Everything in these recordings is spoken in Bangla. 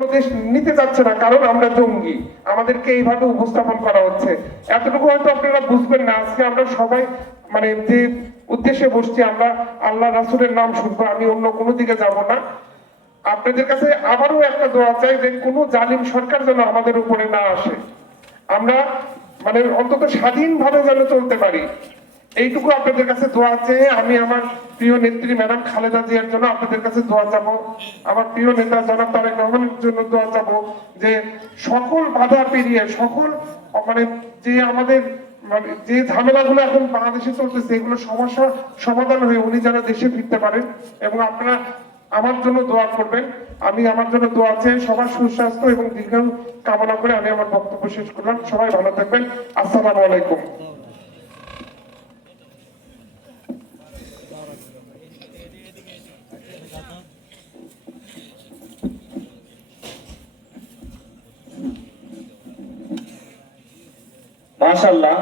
দেশ নিতে চাচ্ছে না, কারণ আমরা জঙ্গি, আমাদেরকে এইভাবে উপস্থাপন করা হচ্ছে। এতটুকু হয়তো আপনারা বুঝবেন না। আজকে আমরা সবাই মানে যে উদ্দেশ্যে বসছি, আমরা আল্লাহ রাসূলের নাম শুনবো, আমি অন্য কোনো দিকে যাব না। আপনাদের কাছে আবারও একটা দোয়া চাই যে কোনো জালিম সরকার যেন আমাদের উপরে না আসে, আমরা মানে অন্তত স্বাধীনভাবে যেন চলতে পারি, এইটুকু আপনাদের কাছে দোয়া চেয়ে আমি আমার প্রিয় নেত্রী ম্যাডাম খালেদা জিয়ার জন্য আপনাদের কাছে দোয়া চাবো, আমার প্রিয় নেতা জনাব তারেক রহমানের জন্য দোয়া চাবো, যে সকল বাধা পেরিয়ে সকল মানে যে আমাদের মানে যে ঝামেলাগুলো এখন বাংলাদেশে চলতেছে, এগুলো সমস্যা সমাধান হয়ে উনি যেন দেশে ফিরতে পারেন। এবং আপনারা আমার জন্য দোয়া করবেন। আমি আমার জন্য দোয়া চেয়ে সবার সুস্বাস্থ্য এবং দীর্ঘায়ু কামনা করে আমি আমার বক্তব্য শেষ করলাম। সবাই ভালো থাকবেন। আসসালামু আলাইকুম। মাশাআল্লাহ,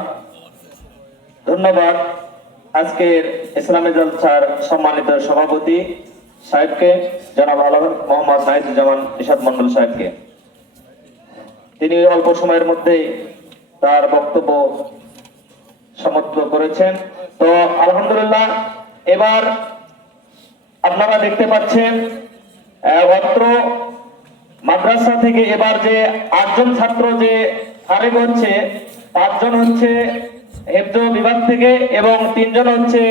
ধন্যবাদ আজকের ইসলামী জলসার সম্মানিত সভাপতি সাহেবকে, জনাব মোহাম্মদ নাহিদুজ্জামান ইরশাদ মন্ডল সাহেবকে। তিনি অল্প সময়ের মধ্যে তার বক্তব্য সমাপ্ত করেছেন। তো আলহামদুলিল্লাহ, এবার আপনারা দেখতে পাচ্ছেন অত্র মাদ্রাসা থেকে এবার যে 8 জন ছাত্র যে ফারিগ হচ্ছে, 5 জন হচ্ছে হেফজ বিভাগ থেকে এবং 3 জন হচ্ছে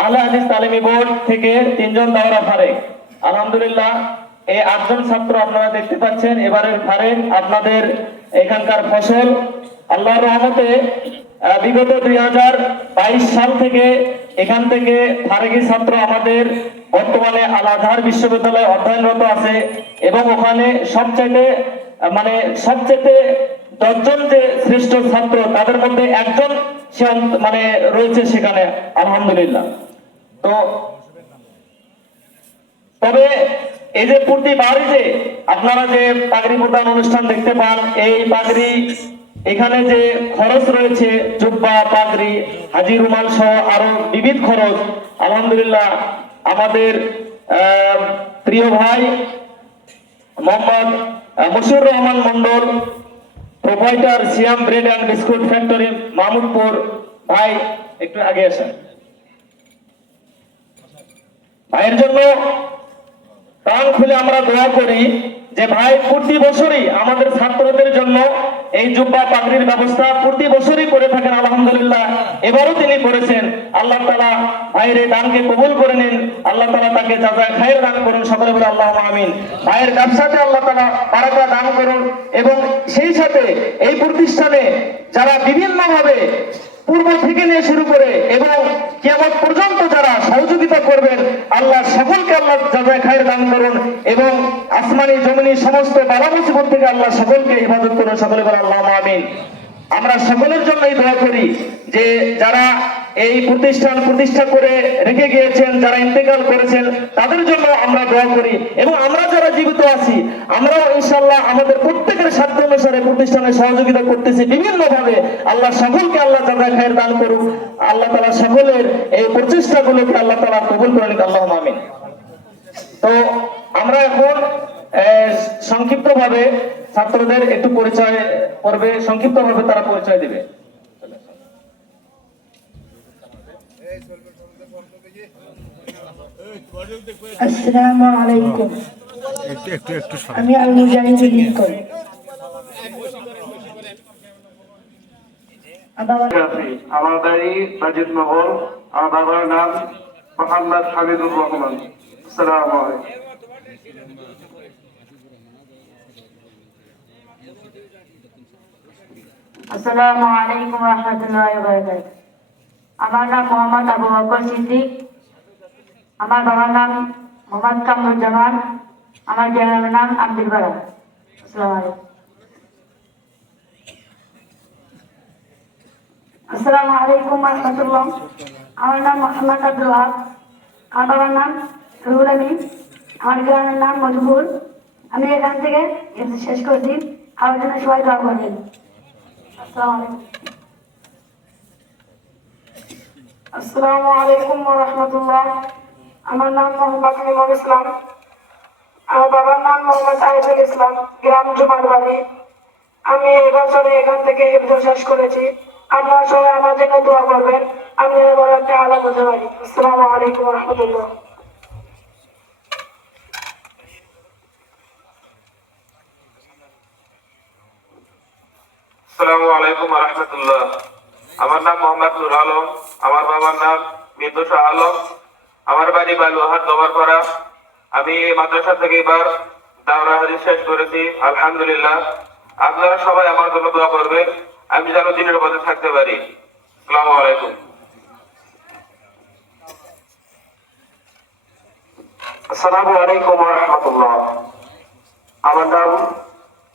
আহলে হাদিস তালিমি বোর্ড থেকে, 3 জন দাওরা ফারিগ। আলহামদুলিল্লাহ, এই 8 জন ছাত্র আপনারা দেখতে পাচ্ছেন এবারের ফারিগ। আপনাদের এখানকার ফসল আল্লাহর রহমতে বিগত 2022 সাল থেকে এখান থেকে ফারিগী ছাত্র আমাদের বর্তমানে আল আজহার বিশ্ববিদ্যালয়ে অধ্যয়নরত আছে এবং ওখানে সবচাইতে 10 জন যে শ্রেষ্ঠ ছাত্র তাদের মধ্যে একজন সে মানে রয়েছে সেখানে, আলহামদুলিল্লাহ। তো তবে এই যে প্রতিবারই যে আপনারা যে পাগড়ি প্রদান অনুষ্ঠান দেখতে পান, এই পাগড়ি এখানে যে খরচ রয়েছে, জুব্বা, পাগড়ি, হাজি রুমাল সহ আরো বিবিধ খরচ, আলহামদুলিল্লাহ আমাদের প্রিয় ভাই Mohammad Moshiur Rahman Mondal, provider Siam bread and biscuit factory Mahmudpur ভাই, একটু আগে আসেন। ভাইয়ের জন্য প্রাণ খুলে আমরা দোয়া করি যে ভাই প্রতি বছরই আমাদের ছাত্রদের জন্য এই জুব্বা পাগড়ির ব্যবস্থা প্রতি বছরই করে থাকেন, আলহামদুলিল্লাহ এবারও তিনি করেছেন। আল্লাহ তাআলা ভাইয়ের এই দানকে কবুল করে নিন, আল্লাহ তাআলা তাকে জাযায়ে খায়ের দান করুন, সকলে বলে আল্লাহুম্মা আমিন। ভাইয়ের ব্যবসাতে আল্লাহ তাআলা বারাকা দান করুন এবং সেই সাথে এই প্রতিষ্ঠানে যারা বিভিন্নভাবে পূর্ব থেকে নিয়ে শুরু করে এবং কিয়ামত পর্যন্ত যারা সহযোগিতা করবেন, আল্লাহ সকলকে আল্লাহ জাযায়ে খায়ের দান করুন এবং আসমানি জমিনি সমস্ত বালা মুসিবত থেকে আল্লাহ সকলকে হেফাজত করুন, সকলে বলে আল্লাহুম্মা আমিন। আমরা সকলের জন্যই দোয়া করি যে যারা এই প্রতিষ্ঠান প্রতিষ্ঠা করে রেখে গিয়েছেন, যারা ইন্তেকাল করেছেন তাদের জন্য আমরা দোয়া করি এবং আমরা যারা জীবিত আছি আমরাও ইনশাআল্লাহ আমাদের প্রত্যেকের সাধ্য অনুসারে প্রতিষ্ঠানে সহযোগিতা করতেছি বিভিন্নভাবে। আল্লাহ সকলকে আল্লাহ জাযায়ে খায়ের দান করুন, আল্লাহ তাআলা সকলের এই প্রচেষ্টাগুলোকে আল্লাহ তাআলা কবুল করে নিন, আল্লাহুম্মা আমিন। তো আমরা এখন সংক্ষিপ্তভাবে ছাত্রদের একটু পরিচয় করবে, সংক্ষিপ্তভাবে তারা পরিচয় দেবে। আসসালামু আলাইকুম। আমি আল মুজাহিদ লিঙ্কন। আমার বাড়ি বাজিত মহল, আমার বাবার নাম মোহাম্মদ হামিদুর রহমান। আসসালামু আলাইকুম। আসসালামু আলাইকুম ওয়া রাহমাতুল্লাহি ওয়া বারাকাতুহু। আমার নাম মোহাম্মদ আবু বকর সিদ্দিক। আমার বাবার নাম মোহাম্মদ কামরুজ্জামান। আমার জেলার নাম আব্দুল বারা। আসসালামু আলাইকুম। আসসালামু আলাইকুম ওয়া রাহমাতুল্লাহ। আমার নাম মোহাম্মদ আব্দুল ওয়াহাব। আমার বাবার নাম রুহুল আমিন। আমার গ্রামের নাম মধুপুর। আমি এখান থেকে শেষ করছি। আমার জন্য সবাই দোয়া করবেন। আসসালামু আলাইকুম ওয়া রাহমাতুল্লাহ। আমার নাম মোহাম্মদ ইসলাম। আমার বাবার নাম মোহাম্মদ আইজুল ইসলাম, গ্রাম জুমার বাড়ি। আমি এই বছরে এখান থেকে হিফজ শেষ করেছি। আপনারা সবাই আমার জন্য দোয়া করবেন, আমি যেন বড় একটা আলাপ হতে পারি। আসসালামু আলাইকুম রহমতুল্লাহ। আসসালামু আলাইকুম ওয়া রাহমাতুল্লাহ। আমার নাম মোহাম্মদ নুর আলম, আমার বাবার নাম মিন্টু শাহ আলম, আমার বাড়ি বালুহাট দোমারপাড়া। আমি এই মাদ্রাসা থেকে এবার দাওরা হাদিস শেষ করেছি, আলহামদুলিল্লাহ। আপনারা সবাই আমার জন্য দোয়া করবেন, আমি যেন দিনের পথে থাকতে পারি। আসসালামু আলাইকুম। আসসালামু আলাইকুম ওয়া রাহমাতুল্লাহ। আমার নাম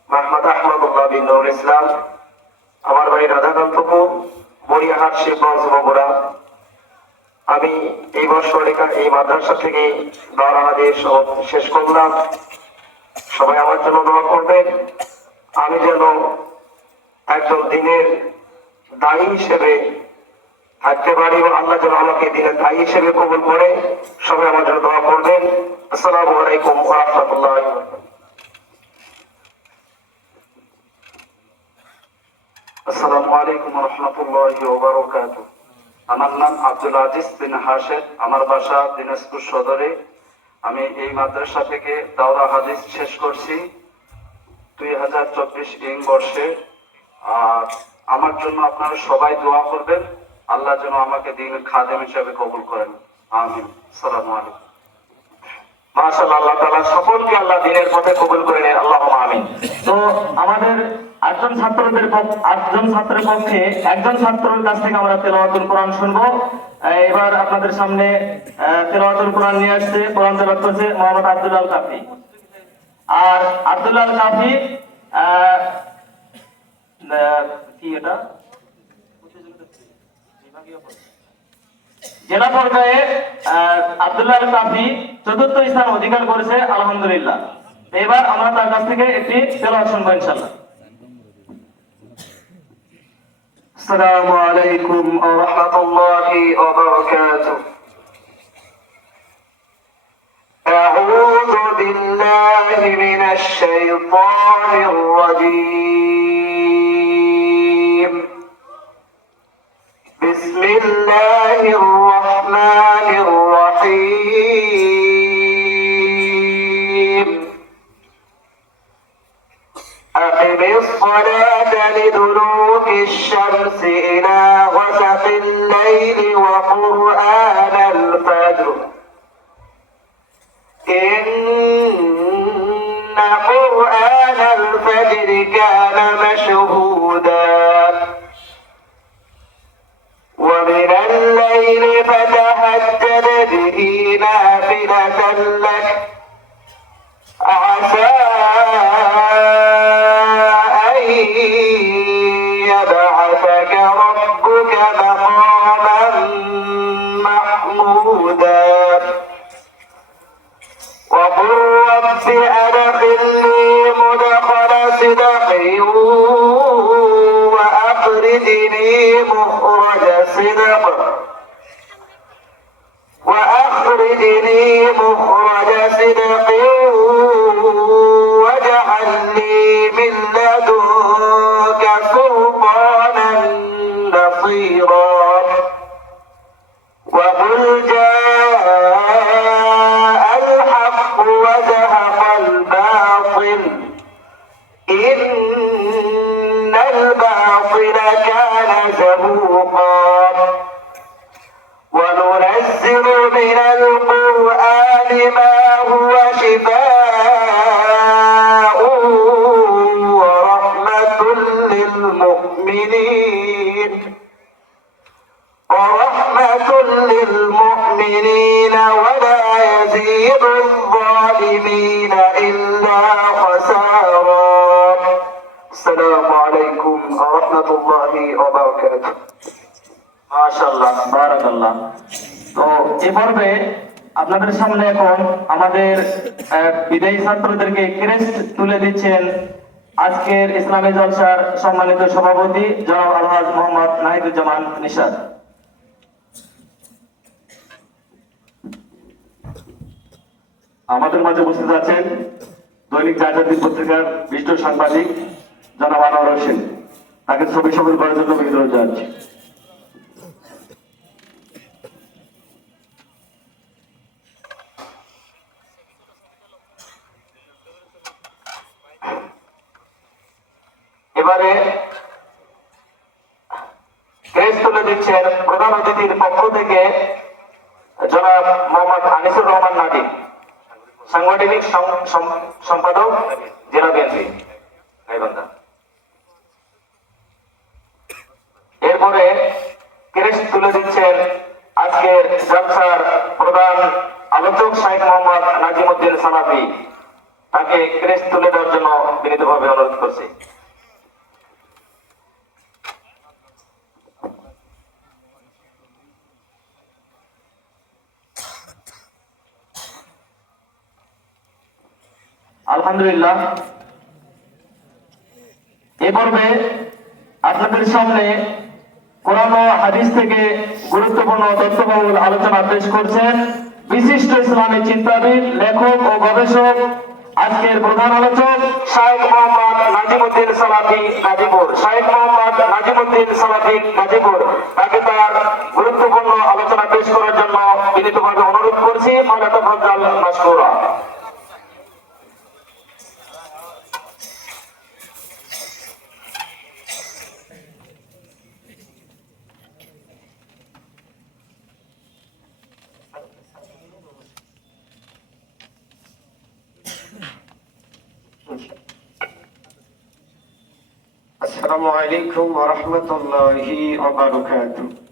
মোহাম্মদ আহমদুল্লাহ বিন নূর ইসলাম, আমার বাড়ি রাধাকান্তপুর, বড়িয়াহাট, শিবগঞ্জ, বগুড়া। আমি এই বছর এই মাদ্রাসা থেকে দাওরা হাদিস শেষ করলাম। সবাই আমার জন্য দোয়া করবেন, আমি যেন একজন দিনের দায়ী হিসেবে থাকতে পারি এবং আল্লাহ যেন আমাকে দিনের দায়ী হিসেবে কবুল করে। সবাই আমার জন্য দোয়া করবেন। আসসালামু আলাইকুম ওয়া রাহমাতুল্লাহি ওয়া বারাকাতুহু। আসসালামু আলাইকুম ওয়া রাহমাতুল্লাহি ওয়া বারাকাতুহু। আমার নাম আব্দুল আজিজ বিন হাশেদ, আমার বাসা দিনাজপুর সদরে। আমি এই মাদ্রাসা থেকে দাওরা হাদিস শেষ করছি 2024 ইং বর্ষে। আর আমার জন্য আপনারা সবাই দোয়া করবেন, আল্লাহ যেন আমাকে দিনের খাদেম হিসেবে কবুল করেন, আমিন। আসসালামু আলাইকুম। মাশাআল্লাহ, আল্লাহ তাআলা সকলকে আল্লাহ দিনের পথে কবুল করে নেন, আল্লাহুম্মা আমিন। তো আমাদের আটজন ছাত্রের পক্ষে একজন ছাত্রের কাছ থেকে আমরা তেলাওয়াতুল কোরআন শুনবো। এবার আপনাদের সামনে তেলাওয়াতুল কোরআন নিয়ে আসছে, কোরআন তেলাওয়াত করছে মোহাম্মদ আব্দুল আল কাফি। আর আব্দুল আল কাফি কি এটা জেলা পর্যায়ে আব্দুল্লাহ আল কাফি ৪র্থ স্থান অধিকার করেছে, আলহামদুলিল্লাহ। এবার আমরা তার কাছ থেকে একটি তেলাওয়াত শুনবো ইনশাআল্লাহ। আসসালামু আলাইকুম ওয়া রাহমাতুল্লাহি ওয়া বারাকাতুহু। আউযু বিল্লাহি মিনাশ শাইতানির রাজীম। বিসমিল্লাহির রাহমানির রাহিম। أقم الصلاة لدلوك الشمس إلى غسق الليل وقرآن الفجر إن قرآن الفجر كان مشهودا ومن الليل فتهجد به نافلة لك عسى يبعثك ربك مقاما محمودا وقل رب أدخلني مدخل صدق وأخرجني مخرج صدق صدق واجعل لي من لدنك سلطانا نصيرا وقل جاء الحق وزهق الباطل إن الباطل كان زهوقا وننزل من القرآن ما هو شفاء ورحمة للمؤمنين ولا يزيد الظالمين إلا خسارا السلام عليكم ورحمة الله وبركاته মাশাআল্লাহ, বারাকাল্লাহ। তো এই পর্বে আপনাদের সামনে এখন আমাদের বিদায়ী ছাত্রদেরকে ক্রেস্ট তুলে দিচ্ছেন আজকের ইসলামী জলসার সম্মানিত সভাপতি জনাব আলহাজ মোহাম্মদ নাহিদুজ্জামান নিশাদ। আমাদের মাঝে উপস্থিত আছেন দৈনিক জাতীয় পত্রিকার বিশিষ্ট সাংবাদিক জনাব আনোয়ার হোসেন। তাকে ছবি সফল করার জন্য বিনোদন জানাচ্ছি। এবারে ক্রেস্ট তুলে দিচ্ছেন প্রধান অতিথির পক্ষ থেকে জনাব মোহাম্মদ আনিসুর রহমান নাদিম, সাংগঠনিক সম্পাদক জেলা বিএনপি গাইবান্ধা। এরপরে ক্রেস্ট তুলে দিচ্ছেন আজকের জলসার প্রধান আলোচক শাহেখ মোহাম্মদ নাজিমউদ্দিন সালাফি। তাকে ক্রেস্ট তুলে দেওয়ার জন্য বিনীতভাবে অনুরোধ করছি। আলহামদুলিল্লাহ, এ পর্বে আপনাদের সামনে কোরআন ও হাদিস থেকে গুরুত্বপূর্ণ তথ্যবহুল আলোচনা পেশ করছেন বিশিষ্ট ইসলামী চিন্তাবিদ, লেখক ও গবেষক, আজকের প্রধান আলোচক শাহেখ মোহাম্মদ নাজিমউদ্দিন সালাফি গাজীপুর। শাহেখ মোহাম্মদ নাজিমউদ্দিন সালাফি গাজীপুর, তাকে তার গুরুত্বপূর্ণ আলোচনা পেশ করার জন্য বিনীতভাবে অনুরোধ করছি। ফালাতাফাজ্জাল মাশকুরা। আসসালামু আলাইকুম ওয়া রাহমাতুল্লাহি ওয়া বারাকাতুহু।